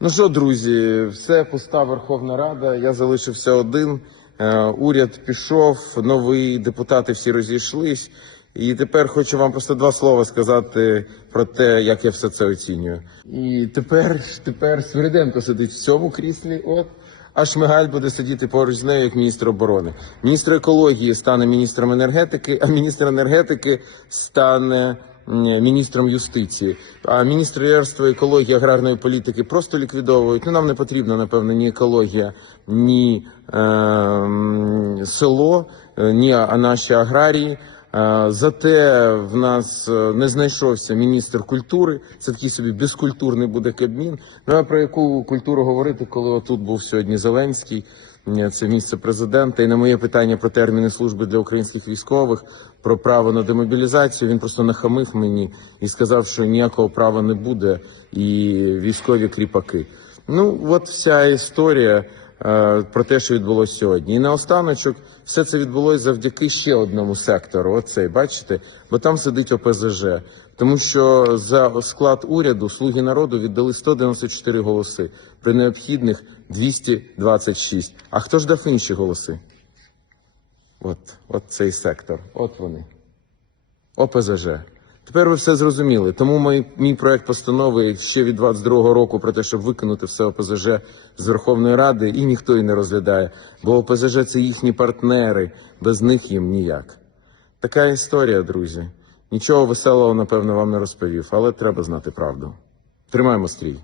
Ну що, друзі, все пуста Верховна Рада. Я залишився один. Е, Уряд пішов, нові депутати всі розійшлись. І тепер хочу вам просто два слова сказати про те, як я все це оцінюю. І тепер, тепер Свириденко сидить в цьому кріслі. От. А Шмигаль буде сидіти поруч з нею як міністр оборони. Міністр екології стане міністром енергетики, а міністр енергетики стане міністром юстиції. А міністерство екології аграрної політики просто ліквідовують. Ну нам не потрібна, напевно, ні екологія, ні е, село, е, ні а наші аграрії. Е, Зате в нас е, не знайшовся міністр культури. Це такий собі безкультурний буде Кабмін. Ну а про яку культуру говорити, коли тут був сьогодні Зеленський? Е, Це місце президента. І на моє питання про терміни служби для українських військових, про право на демобілізацію. Він просто нахамив мені і сказав, що ніякого права не буде, і військові кріпаки. Ну, от вся історія про те, що відбулося сьогодні. І наостаночок, все це відбулося завдяки ще одному сектору. Оцей, бачите, бо там сидить ОПЗЖ. Тому що за склад уряду слуги народу віддали 194 голоси при необхідних 226. А хто ж дав інші голоси? От, от цей сектор. От вони. ОПЗЖ. Тепер ви все зрозуміли. Тому мій, мій проект постанови ще від 22-го року про те, щоб викинути все ОПЗЖ з Верховної Ради, і ніхто її не розглядає. Бо ОПЗЖ це їхні партнери, без них їм ніяк. Така історія, друзі. Нічого веселого, напевно, вам не розповів, але треба знати правду. Тримаємо стрій.